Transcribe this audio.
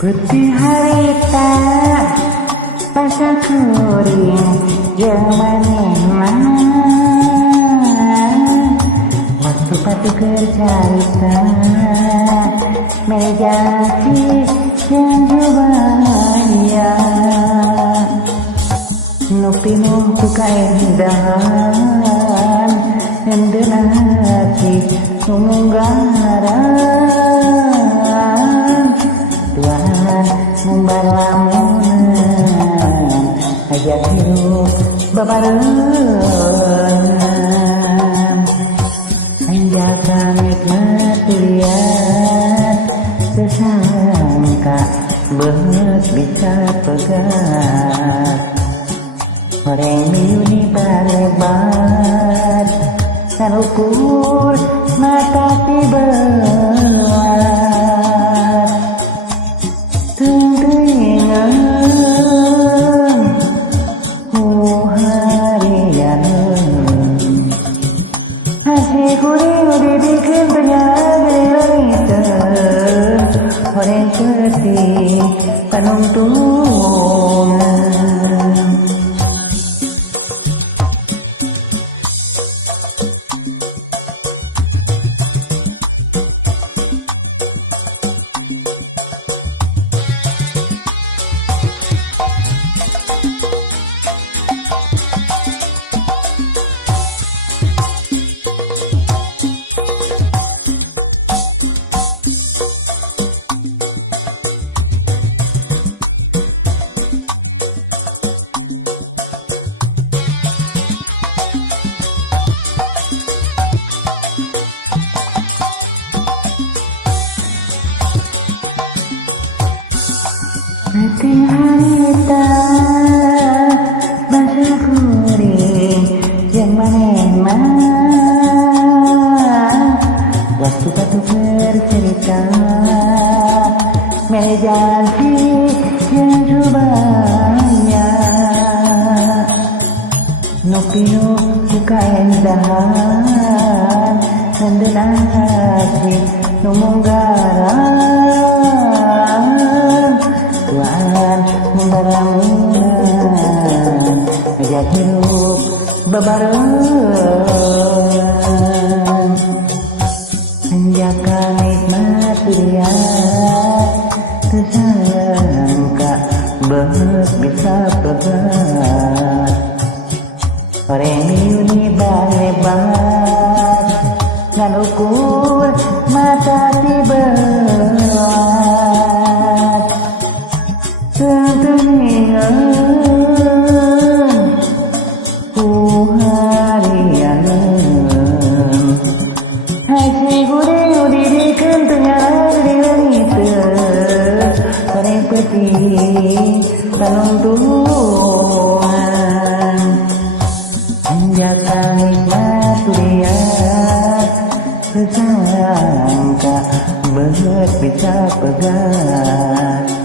Putih harita pasang kuring yang mana waktu patu kercarita meja yang jubaya nupi nuku kaendahan endena hati mengunggaran Tuhan membalamunan ajak hidup babarengan anjakan nikmat lihat sesangka bet bisa pegat orang miuni balebat kan ukur mata tibelat tenggelingan harian hati kuring dibikin penyaga orang peti penuntungan Hati harita basah kuring yang mana waktu patu bercerita meja yang rubahnya nupi kaendahan sendena hati numunggaran Tuhan membalamunan ajak hidup babarengan anjakan nikmat lihat tersangka bet bisa pegat orang miuni balebat ngan ukur mata tibelat tenggelingan harian hati kuring dibikin penyaga orang peti penuntungan anjakan nikmat lihat sesangka bet bisa pegat